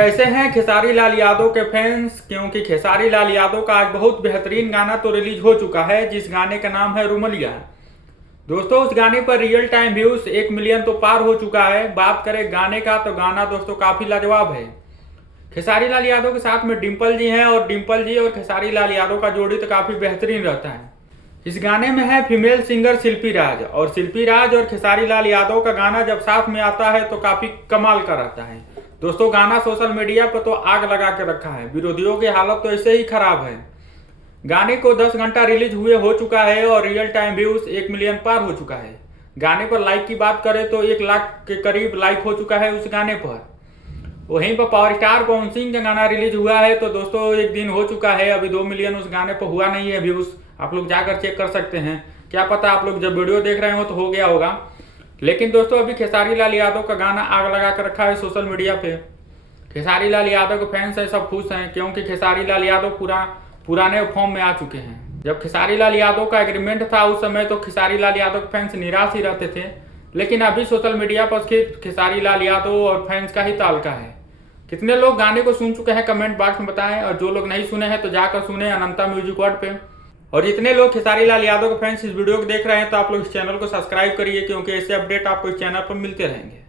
कैसे हैं खेसारी लाल यादव के फैंस, क्योंकि खेसारी लाल यादव का आज बहुत बेहतरीन गाना तो रिलीज हो चुका है, जिस गाने का नाम है रुमलिया। दोस्तों उस गाने पर रियल टाइम व्यूज 1 मिलियन तो पार हो चुका है। बात करें गाने का तो गाना दोस्तों काफी लाजवाब है। खेसारी लाल यादव के साथ में डिंपल जी हैं और डिंपल जी और खेसारी लाल यादव का जोड़ी तो काफी बेहतरीन रहता है। इस गाने में है फीमेल सिंगर शिल्पी राज, और शिल्पी राज और खेसारी लाल यादव का गाना जब साथ में आता है तो काफी कमाल का रहता है। दोस्तों गाना सोशल मीडिया पर तो आग लगा के रखा है, विरोधियों की हालत तो ऐसे ही खराब है। गाने को 10 घंटा रिलीज हुए हो चुका है और रियल टाइम व्यूज 1 मिलियन पार हो चुका है। गाने पर लाइक की बात करें तो 1 लाख के करीब लाइक हो चुका है उस गाने पर। वहीं पर पावर स्टार पवन सिंह का गाना रिलीज हुआ है तो दोस्तों 1 दिन हो चुका है, अभी 2 मिलियन उस गाने पर हुआ नहीं है व्यूज। आप लोग जाकर चेक कर सकते हैं, क्या पता आप लोग जब वीडियो देख रहे हो तो हो गया होगा। लेकिन दोस्तों अभी खेसारी लाल यादव का गाना आग लगा कर रखा है सोशल मीडिया पे। खेसारी लाल यादव के फैंस है सब खुश हैं, क्योंकि खेसारी लाल यादव पुराने फॉर्म में आ चुके हैं। जब खेसारी लाल यादव का एग्रीमेंट था उस समय तो खेसारी लाल यादव के फैंस निराश ही रहते थे, लेकिन अभी सोशल मीडिया पर खेसारी लाल यादव और फैंस का ही तालका है। कितने लोग गाने को सुन चुके हैं कमेंट बॉक्स में बताएं, और जो लोग नहीं सुने हैं तो जाकर सुने अनंता म्यूजिक वर्ल्ड पे। और जितने लोग खेसारी लाल यादव के फैंस इस वीडियो को देख रहे हैं तो आप लोग इस चैनल को सब्सक्राइब करिए, क्योंकि ऐसे अपडेट आपको इस चैनल पर मिलते रहेंगे।